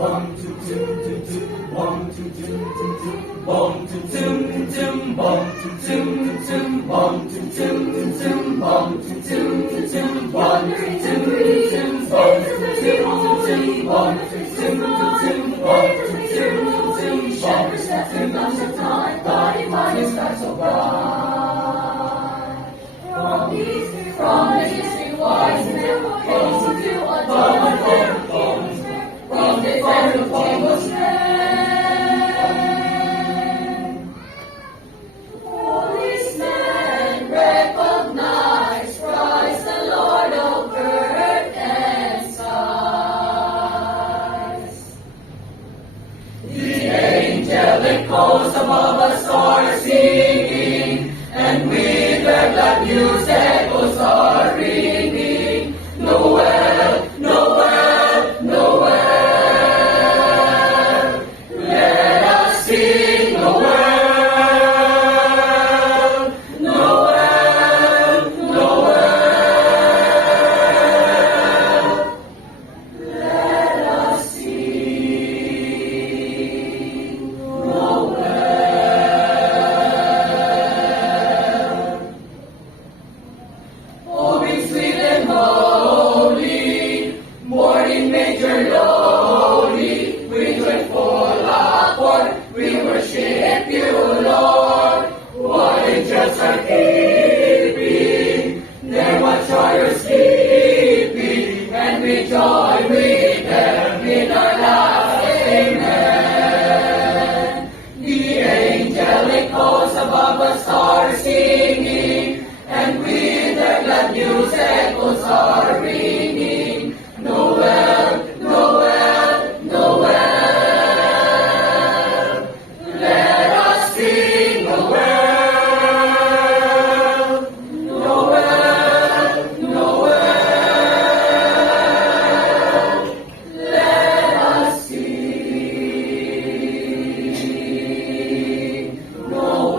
From the distant wise men came to adore them. From the very famous man. Policemen recognize Christ the Lord of earth and skies. The angelic host above us are singing, and with their glad news echoes are ringing. Noel, Noel, Noel. Let us sing Noel, Noel, Noel. Let us sing Noel. Oh, be sweet and holy, morning major lowly, we joyful accord, we worship you, Lord. What angels are keeping, their watch are you sleeping, and we join with them in our last amen. The angelic hosts above us are singing, and with their glad news echoes are ringing. Noel, Noel, Noel. Let us sing Noel, Noel, Noel. Let us sing Noel.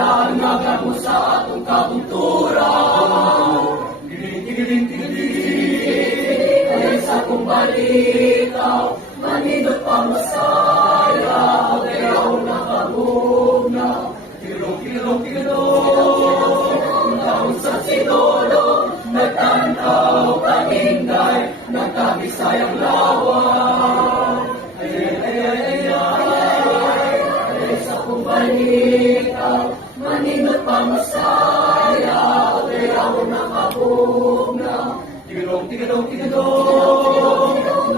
Pagkaraan nagamo sa atong kabunturan. Tigiling, kaya sa kong balitaw, manindot pa masaya, kaya ako nakagugnaw. Tigilong, taon sa sinulong, nagtanaw kaningay, nagkabisayang lawang. Ay, sa kong balitaw, manindot pa masaya, kaya ako nakagugnaw. Tigilong,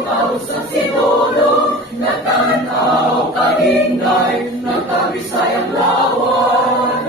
taon sa sinulong, nagtanaw kaningay, nagkabisayang lawang.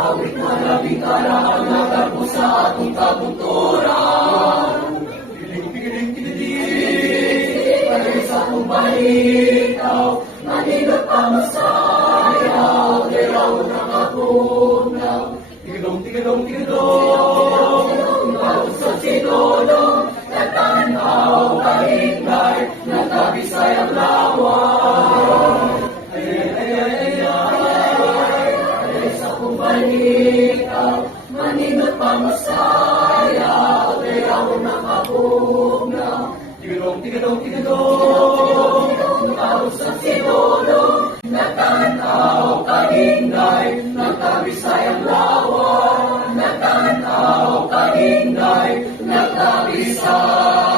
Awit na labing karaan nagamo sa atong kabunturan. Kaya sa kong balitaw, manindot pa masaya, kaya ako nakagugnaw. Tigilong, taon sa sinulong, nagtanaw kaningay, nagkabisayang lawang. Balitaw, manindot pa masaya, kaya ako nakagugnaw. Tigilong, taon sa sinulong, nagtanaw kaningay, nagkabisayang lawang. Nagtanaw kaningay, nagkabisayang